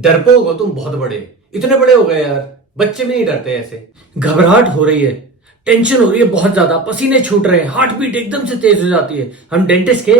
डरपोक हो तुम बहुत बड़े। इतने बड़े हो गए यार, बच्चे भी नहीं डरते ऐसे। घबराहट हो रही है, टेंशन हो रही है बहुत ज्यादा, पसीने छूट रहे हैं, हार्ट बीट एकदम से तेज हो जाती है। हम डेंटिस्ट के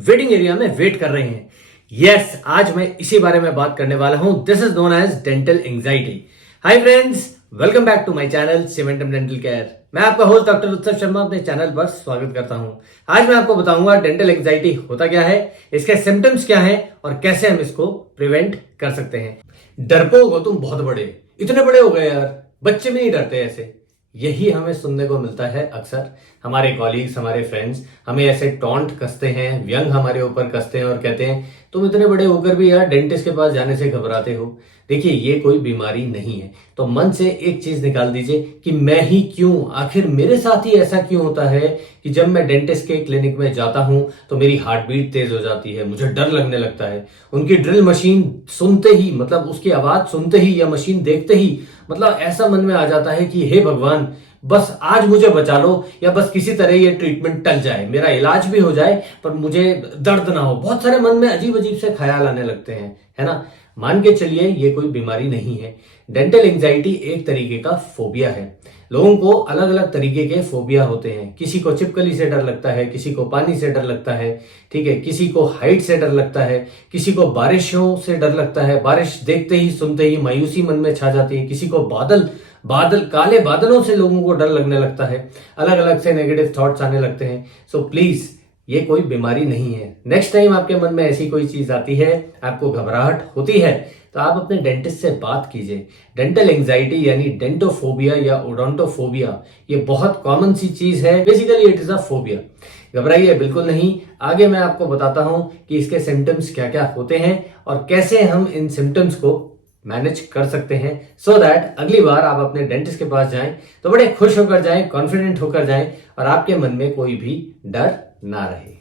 वेटिंग एरिया में वेट कर रहे हैं। यस, आज मैं इसी बारे में बात करने वाला हूं। This is known as dental anxiety. Hi friends, welcome back to my channel cementum dental care. मैं आपका होस्ट डॉक्टर उत्सव शर्मा अपने चैनल पर स्वागत करता हूं। आज मैं आपको बताऊंगा डेंटल एंजाइटी होता क्या है, इसके सिम्टम्स क्या हैं और कैसे हम इसको प्रिवेंट कर सकते हैं। डरपोक हो तुम बहुत बड़े। इतने बड़े हो गए यार, बच्चे भी नहीं डरते ऐसे। यही हमें सुनने को मिलता है अक्सर। हमारे कॉलीग्स, हमारे फ्रेंड्स हमें ऐसे टॉन्ट कसते हैं, व्यंग हमारे ऊपर कसते हैं और कहते हैं तुम इतने बड़े होकर भी यार डेंटिस्ट के पास जाने से घबराते हो। देखिए, ये कोई बीमारी नहीं है। तो मन से एक चीज निकाल दीजिए कि मैं ही क्यों, आखिर मेरे साथ ही ऐसा क्यों होता है कि जब मैं डेंटिस्ट के क्लिनिक में जाता हूं तो मेरी हार्ट बीट तेज हो जाती है, मुझे डर लगने लगता है। उनकी ड्रिल मशीन सुनते ही, मतलब उसकी आवाज सुनते ही या मशीन देखते ही, मतलब ऐसा मन में आ जाता है कि हे भगवान, बस आज मुझे बचा लो, या बस किसी तरह ये ट्रीटमेंट टल जाए, मेरा इलाज भी हो जाए पर मुझे दर्द ना हो। बहुत सारे मन में अजीब अजीब से ख्याल आने लगते हैं, है ना। मान के चलिए ये कोई बीमारी नहीं है। डेंटल एंजाइटी एक तरीके का फोबिया है। लोगों को अलग अलग तरीके के फोबिया होते हैं। किसी को छिपकली से डर लगता है, किसी को पानी से डर लगता है, ठीक है, किसी को हाइट से डर लगता है, किसी को बारिशों से डर लगता है, बारिश देखते ही सुनते ही मायूसी मन में छा जाती है, किसी को बादल बादल काले बादलों से लोगों को डर लगने लगता है, अलग अलग से नेगेटिव थॉट्स आने लगते हैं। सो प्लीज, ये कोई बीमारी नहीं है। नेक्स्ट टाइम आपके मन में ऐसी कोई चीज आती है, आपको घबराहट होती है, तो आप अपने डेंटिस्ट से बात कीजिए। डेंटल एंजाइटी यानी डेंटोफोबिया या ओडोंटोफोबिया, ये बहुत कॉमन सी चीज है। Basically it is a phobia. घबराइए बिल्कुल नहीं। आगे मैं आपको बताता हूं कि इसके सिम्टम्स क्या क्या होते हैं और कैसे हम इन सिम्टम्स को मैनेज कर सकते हैं, सो दैट अगली बार आप अपने डेंटिस्ट के पास जाएं तो बड़े खुश होकर जाएं, कॉन्फिडेंट होकर जाएं और आपके मन में कोई भी डर ना रहे।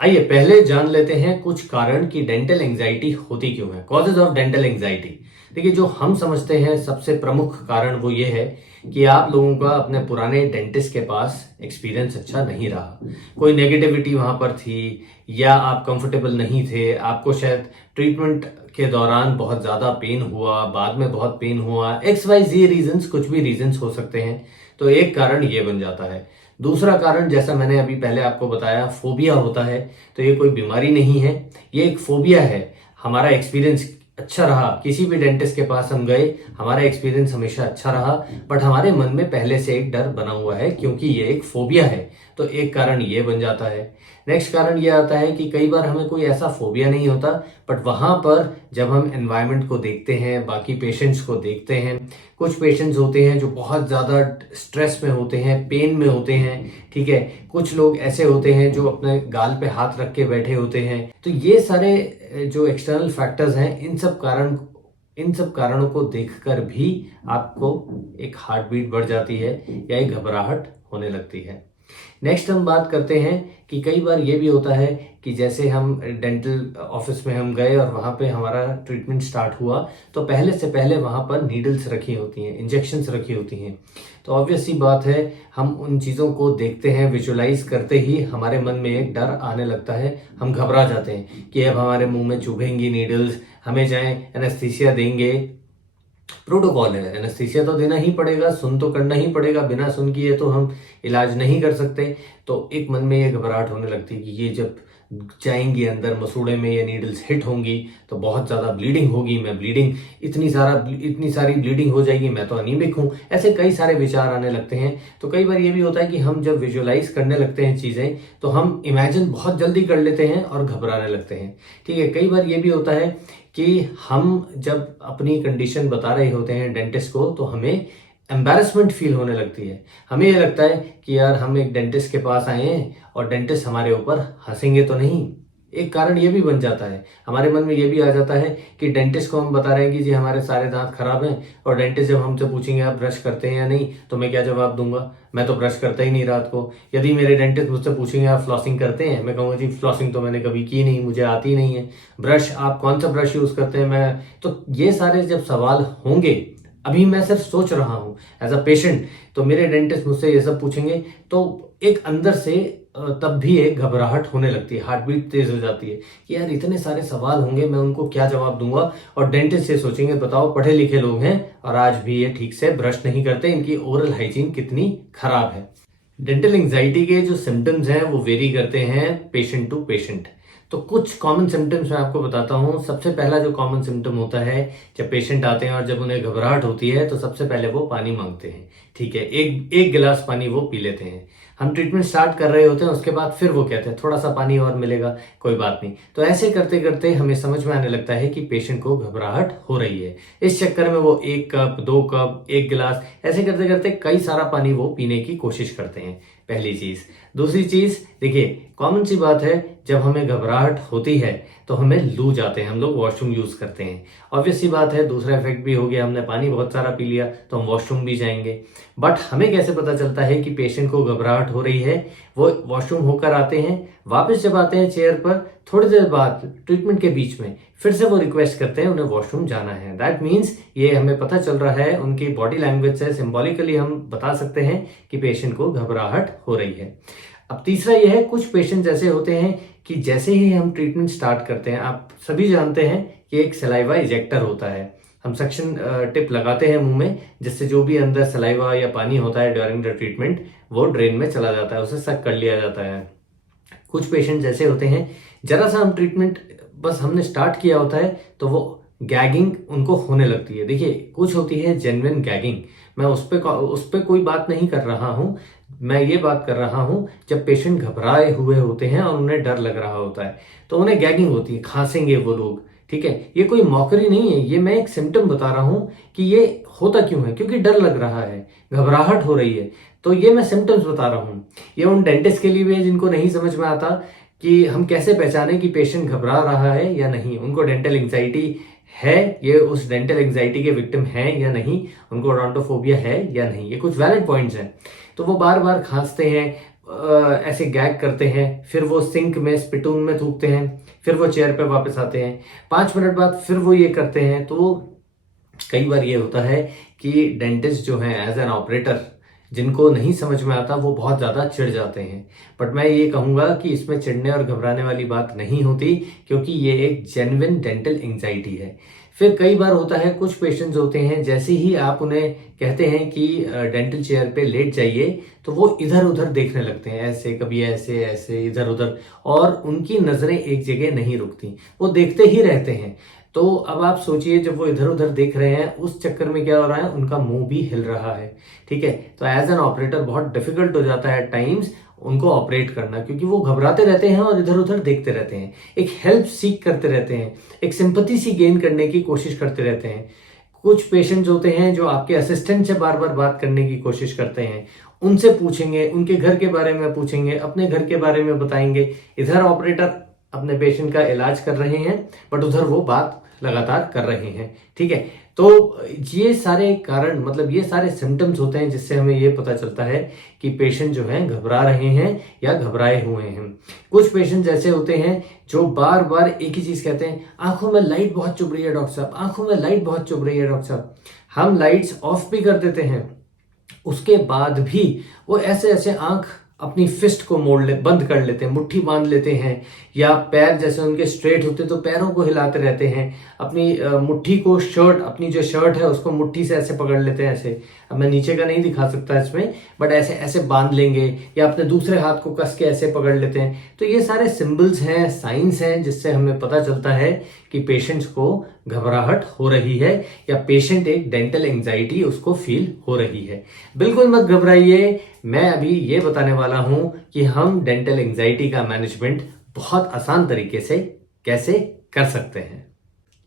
आइए पहले जान लेते हैं कुछ कारण कि डेंटल एंजाइटी होती क्यों है, कॉजेज ऑफ डेंटल एंजाइटी। देखिए, जो हम समझते हैं सबसे प्रमुख कारण वो ये है कि आप लोगों का अपने पुराने डेंटिस्ट के पास एक्सपीरियंस अच्छा नहीं रहा। कोई नेगेटिविटी वहां पर थी, या आप कंफर्टेबल नहीं थे, आपको शायद ट्रीटमेंट के दौरान बहुत ज्यादा पेन हुआ, बाद में बहुत पेन हुआ, XYZ रीजंस, कुछ भी रीजंस हो सकते हैं। तो एक कारण ये बन जाता है। दूसरा कारण, जैसा मैंने अभी पहले आपको बताया, फोबिया होता है। तो ये कोई बीमारी नहीं है, ये एक फोबिया है। हमारा एक्सपीरियंस अच्छा रहा, किसी भी डेंटिस्ट के पास हम गए, हमारा एक्सपीरियंस हमेशा अच्छा रहा, बट हमारे मन में पहले से एक डर बना हुआ है क्योंकि ये एक फोबिया है। तो एक कारण ये बन जाता है। नेक्स्ट कारण ये आता है कि कई बार हमें कोई ऐसा फोबिया नहीं होता, बट वहां पर जब हम एनवायरनमेंट को देखते हैं, बाकी पेशेंट्स को देखते हैं, कुछ पेशेंट्स होते हैं जो बहुत ज्यादा स्ट्रेस में होते हैं, पेन में होते हैं, ठीक है, कुछ लोग ऐसे होते हैं जो अपने गाल पे हाथ रख के बैठे होते हैं। तो ये सारे जो एक्सटर्नल फैक्टर्स हैं, इन सब कारणों को देखकर भी आपको एक हार्ट बीट बढ़ जाती है या एक घबराहट होने लगती है। नेक्स्ट हम बात करते हैं कि कई बार ये भी होता है कि जैसे हम डेंटल ऑफिस में हम गए और वहां पे हमारा ट्रीटमेंट स्टार्ट हुआ, तो पहले से पहले वहां पर नीडल्स रखी होती हैं, इंजेक्शंस रखी होती हैं। तो ऑब्वियस सी बात है, हम उन चीज़ों को देखते हैं, विजुअलाइज करते ही हमारे मन में एक डर आने लगता है, हम घबरा जाते हैं कि अब हमारे मुंह में चुभेंगी नीडल्स, हमें चाहे एनेस्थीसिया देंगे। प्रोटोकॉल है, एनेस्थीसिया तो देना ही पड़ेगा, सुन तो करना ही पड़ेगा, बिना सुन किए तो हम इलाज नहीं कर सकते। तो एक मन में ये घबराहट होने लगती है कि ये जब जाएंगी अंदर मसूड़े में, ये नीडल्स हिट होंगी तो बहुत ज्यादा ब्लीडिंग होगी, मैं ब्लीडिंग इतनी सारी ब्लीडिंग हो जाएगी, मैं तो अनीमिक हूं। ऐसे कई सारे विचार आने लगते हैं। तो कई बार ये भी होता है कि हम जब विजुअलाइज करने लगते हैं चीजें, तो हम इमेजिन बहुत जल्दी कर लेते हैं और घबराने लगते हैं, ठीक है। कई बार ये भी होता है कि हम जब अपनी कंडीशन बता रहे होते हैं डेंटिस्ट को, तो हमें एम्बैरेसमेंट फील होने लगती है। हमें ये लगता है कि यार हम एक डेंटिस्ट के पास आए हैं और डेंटिस्ट हमारे ऊपर हंसेंगे तो नहीं। एक कारण ये भी बन जाता है, हमारे मन में ये भी आ जाता है कि डेंटिस्ट को हम बता रहे हैं कि जी हमारे सारे दांत खराब हैं, और डेंटिस्ट जब हमसे पूछेंगे आप ब्रश करते हैं या नहीं, तो मैं क्या जवाब दूंगा, मैं तो ब्रश करता ही नहीं रात को। यदि मेरे डेंटिस्ट मुझसे पूछेंगे आप फ्लॉसिंग करते हैं, मैं कहूंगा जी फ्लॉसिंग तो मैंने कभी की नहीं, मुझे आती नहीं है। ब्रश, आप कौन सा ब्रश यूज करते हैं, मैं तो ये सारे जब सवाल होंगे अभी मैं सिर्फ सोच रहा हूँ एज अ पेशेंट, तो मेरे डेंटिस्ट मुझसे ये सब पूछेंगे तो एक अंदर से तब भी एक घबराहट होने लगती है, हार्ट बीट तेज हो जाती है कि यार इतने सारे सवाल होंगे, मैं उनको क्या जवाब दूंगा। और डेंटिस्ट ये सोचेंगे बताओ पढ़े लिखे लोग हैं और आज भी ये ठीक से ब्रश नहीं करते, इनकी ओरल हाइजीन कितनी खराब है। डेंटल एंजाइटी के जो सिम्टम्स हैं वो वेरी करते हैं पेशेंट टू पेशेंट। तो कुछ कॉमन सिम्टम्स मैं आपको बताता हूँ। सबसे पहला जो कॉमन सिम्टम होता है, जब पेशेंट आते हैं और जब उन्हें घबराहट होती है तो सबसे पहले वो पानी मांगते हैं। ठीक है, एक एक गिलास पानी वो पी लेते हैं। हम ट्रीटमेंट स्टार्ट कर रहे होते हैं, उसके बाद फिर वो कहते हैं थोड़ा सा पानी और मिलेगा, कोई बात नहीं। तो ऐसे करते करते हमें समझ में आने लगता है कि पेशेंट को घबराहट हो रही है। इस चक्कर में वो 1 कप 2 कप 1 गिलास ऐसे करते करते कई सारा पानी वो पीने की कोशिश करते हैं, पहली चीज। दूसरी चीज देखिए, कॉमन सी बात है, जब हमें घबराहट होती है तो हमें लू जाते हैं, हम लोग वॉशरूम यूज करते हैं। ऑब्वियस सी बात है, दूसरा इफेक्ट भी हो गया, हमने पानी बहुत सारा पी लिया तो हम वॉशरूम भी जाएंगे। बट हमें कैसे पता चलता है कि पेशेंट को घबराहट हो रही है? वो वॉशरूम होकर आते हैं, वापस जब आते हैं चेयर पर, थोड़ी देर बाद ट्रीटमेंट के बीच में फिर से वो रिक्वेस्ट करते हैं उन्हें वॉशरूम जाना है। दैट मीन्स ये हमें पता चल रहा है, उनकी बॉडी लैंग्वेज से सिंबॉलिकली हम बता सकते हैं कि पेशेंट को घबराहट हो रही है। अब तीसरा यह है, कुछ पेशेंट ऐसे होते हैं कि जैसे ही हम ट्रीटमेंट स्टार्ट करते हैं, आप सभी जानते हैं कि एक सलाइवा इजेक्टर होता है, हम सक्शन टिप लगाते हैं मुंह में, जिससे जो भी अंदर सलाइवा या पानी होता है ड्यूरिंग द ट्रीटमेंट वो ड्रेन में चला जाता है, उसे सक कर लिया जाता है। कुछ पेशेंट ऐसे होते हैं, जरा सा हम ट्रीटमेंट बस हमने स्टार्ट किया होता है तो वो गैगिंग उनको होने लगती है। देखिए, कुछ होती है जेन्युइन गैगिंग, मैं उस पे कोई बात नहीं कर रहा हूँ, मैं ये बात कर रहा हूँ जब पेशेंट घबराए हुए होते हैं और उन्हें डर लग रहा होता है तो उन्हें गैगिंग होती है, खांसेंगे वो लोग। ठीक है, ये कोई मौकरी नहीं है, ये मैं एक सिम्टम बता रहा हूँ कि ये होता क्यों है, क्योंकि डर लग रहा है, घबराहट हो रही है, तो ये मैं सिम्टम्स बता रहा हूँ। ये उन डेंटिस्ट के लिए भी है जिनको नहीं समझ में आता कि हम कैसे पहचाने कि पेशेंट घबरा रहा है या नहीं, उनको डेंटल एंजाइटी है, ये उस डेंटल एंजाइटी के विक्टिम हैं या नहीं, उनको ओडोंटोफोबिया है या नहीं, ये कुछ वैलिड पॉइंट्स हैं। तो वो बार बार खांसते हैं, ऐसे गैग करते हैं, फिर वो सिंक में स्पिटून में थूकते हैं, फिर वो चेयर पे वापस आते हैं, 5 मिनट बाद फिर वो ये करते हैं। तो कई बार ये होता है कि डेंटिस्ट जो है एज एन ऑपरेटर, जिनको नहीं समझ में आता वो बहुत ज़्यादा चिढ़ जाते हैं। बट मैं ये कहूँगा कि इसमें चिढ़ने और घबराने वाली बात नहीं होती, क्योंकि ये एक जेन्युइन डेंटल एंजाइटी है। फिर कई बार होता है, कुछ पेशेंट्स होते हैं, जैसे ही आप उन्हें कहते हैं कि डेंटल चेयर पे लेट जाइए तो वो इधर उधर देखने लगते हैं, ऐसे कभी ऐसे ऐसे इधर उधर, और उनकी नज़रें एक जगह नहीं रुकती, वो देखते ही रहते हैं। तो अब आप सोचिए, जब वो इधर उधर देख रहे हैं उस चक्कर में क्या हो रहा है, उनका मुंह भी हिल रहा है। ठीक है, तो एज एन ऑपरेटर बहुत डिफिकल्ट हो जाता है एट टाइम्स उनको ऑपरेट करना, क्योंकि वो घबराते रहते हैं और इधर उधर देखते रहते हैं, एक हेल्प सीख करते रहते हैं, एक सिंपैथी सी गेन करने की कोशिश करते रहते हैं। कुछ पेशेंट्स होते हैं जो आपके असिस्टेंट से बार बार बात करने की कोशिश करते हैं, उनसे पूछेंगे, उनके घर के बारे में पूछेंगे, अपने घर के बारे में बताएंगे। इधर ऑपरेटर अपने पेशेंट का इलाज कर रहे हैं बट उधर वो बात लगातार कर रहे हैं। ठीक है, तो ये सारे कारण, मतलब ये सारे सिम्टम्स होते हैं जिससे हमें ये पता चलता है कि पेशेंट जो है घबरा रहे हैं या घबराए हुए हैं। कुछ पेशेंट्स ऐसे होते हैं जो बार बार एक ही चीज कहते हैं, आंखों में लाइट बहुत चुभ रही है डॉक्टर साहब, आंखों में लाइट बहुत चुभ रही है डॉक्टर साहब। हम लाइट्स ऑफ भी कर देते हैं, उसके बाद भी वो ऐसे ऐसे आंख अपनी फिस्ट को बंद कर लेते हैं, मुट्ठी बांध लेते हैं, या पैर जैसे उनके स्ट्रेट होते तो पैरों को हिलाते रहते हैं, अपनी मुट्ठी को, अपनी जो शर्ट है उसको मुट्ठी से ऐसे पकड़ लेते हैं, ऐसे। अब मैं नीचे का नहीं दिखा सकता इसमें, बट ऐसे ऐसे बांध लेंगे, या अपने दूसरे हाथ को कस के ऐसे पकड़ लेते हैं। तो ये सारे सिंबल्स हैं, साइंस हैं, जिससे हमें पता चलता है कि पेशेंट्स को घबराहट हो रही है या पेशेंट एक डेंटल एंजाइटी उसको फील हो रही है। बिल्कुल मत घबराइए, मैं अभी ये बताने वाला हूं कि हम डेंटल एंजाइटी का मैनेजमेंट बहुत आसान तरीके से कैसे कर सकते हैं।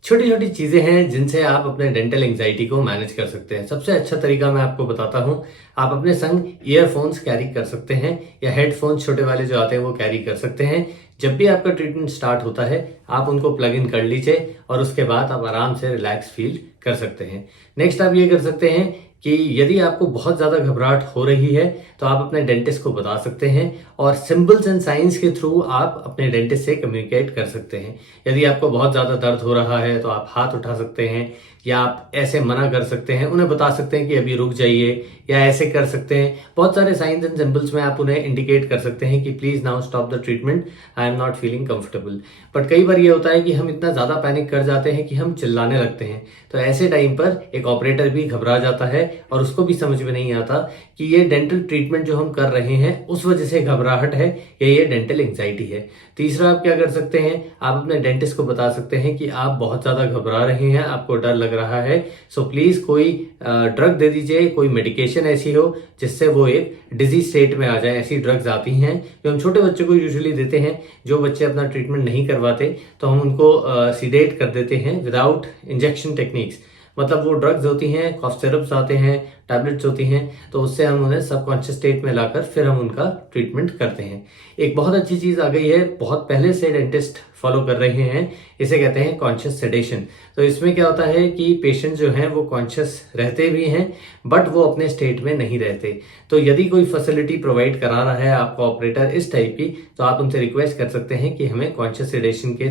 छोटी छोटी चीजें हैं जिनसे आप अपने डेंटल एंजाइटी को मैनेज कर सकते हैं। सबसे अच्छा तरीका मैं आपको बताता हूं, आप अपने संग ईयरफोन्स कैरी कर सकते हैं, या हेडफोन्स छोटे वाले जो आते हैं वो कैरी कर सकते हैं। जब भी आपका ट्रीटमेंट स्टार्ट होता है आप उनको प्लग इन कर लीजिए और उसके बाद आप आराम से रिलैक्स फील कर सकते हैं। नेक्स्ट आप ये कर सकते हैं, कि यदि आपको बहुत ज़्यादा घबराहट हो रही है तो आप अपने डेंटिस्ट को बता सकते हैं और सिंबल्स एंड साइंस के थ्रू आप अपने डेंटिस्ट से कम्युनिकेट कर सकते हैं। यदि आपको बहुत ज़्यादा दर्द हो रहा है तो आप हाथ उठा सकते हैं या आप ऐसे मना कर सकते हैं, उन्हें बता सकते हैं कि अभी रुक जाइए, या ऐसे कर सकते हैं। बहुत सारे साइंस एंड सिंबल्स में आप उन्हें इंडिकेट कर सकते हैं कि please now stop the treatment, I am not feeling comfortable. But कई बार ये होता है कि हम इतना ज्यादा पैनिक कर जाते हैं कि हम चिल्लाने लगते हैं, तो ऐसे टाइम पर एक ऑपरेटर भी घबरा जाता है और उसको भी समझ में नहीं आता कि ये डेंटल ट्रीटमेंट जो हम कर रहे हैं उस वजह से घबराहट है या ये डेंटल एंजाइटी है। तीसरा आप क्या कर सकते हैं, आप अपने डेंटिस्ट को बता सकते हैं कि आप बहुत ज्यादा घबरा रहे हैं, आपको डर लग रहा है, सो प्लीज कोई ड्रग दे दीजिए, कोई मेडिकेशन ऐसी हो जिससे वो एक डिजीज स्टेट में आ जाए। ऐसी ड्रग्स आती हैं जो हम छोटे बच्चों को यूजुअली देते हैं। जो बच्चे अपना ट्रीटमेंट नहीं करवाते तो हम उनको सीडेट कर देते हैं विदाउट इंजेक्शन टेक्निक्स। मतलब वो ड्रग्स होती हैं, कॉफ सिरप्स आते हैं, टैबलेट्स होती हैं, तो उससे हम उन्हें सबकॉन्शियस स्टेट में लाकर फिर हम उनका ट्रीटमेंट करते हैं। एक बहुत अच्छी चीज आ गई है, बहुत पहले से डेंटिस्ट फॉलो कर रहे हैं, इसे कहते हैं कॉन्शियस सेडेशन। तो इसमें क्या होता है कि पेशेंट जो हैं वो कॉन्शियस रहते भी हैं बट वो अपने स्टेट में नहीं रहते। तो यदि कोई फैसिलिटी प्रोवाइड करा रहा है आपको ऑपरेटर इस टाइप की, तो आप उनसे रिक्वेस्ट कर सकते हैं कि हमें कॉन्शियस सेडेशन के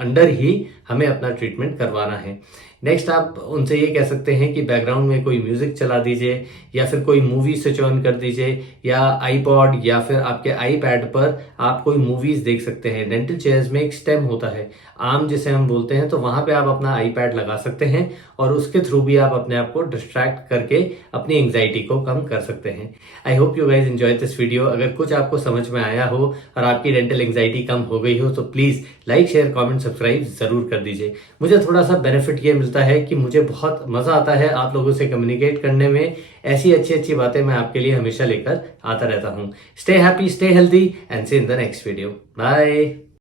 अंडर ही हमें अपना ट्रीटमेंट करवाना है। नेक्स्ट आप उनसे ये कह सकते हैं कि बैकग्राउंड में कोई म्यूजिक चला दीजिए या फिर कोई मूवी स्विच ऑन कर दीजिए, या आईपॉड या फिर आपके आईपैड पर आप कोई मूवीज देख सकते हैं। डेंटल चेयर्स में एक स्टेम होता है, आर्म जिसे हम बोलते हैं, तो वहां पे आप अपना आईपैड लगा सकते हैं और उसके थ्रू भी आप अपने आप को डिस्ट्रैक्ट करके अपनी एंग्जाइटी को कम कर सकते हैं। I hope you guys enjoy this video. अगर कुछ आपको समझ में आया हो और आपकी डेंटल एंग्जाइटी कम हो गई हो तो please like share comment subscribe जरूर कर दीजिए। मुझे थोड़ा सा बेनिफिट ये मिलता है कि मुझे बहुत मजा आता है आप लोगों से कम्युनिकेट करने में। ऐसी अच्छी अच्छी बातें मैं आपके लिए हमेशा लेकर आता रहता हूँ। Stay happy, stay healthy and see in the next video. Bye.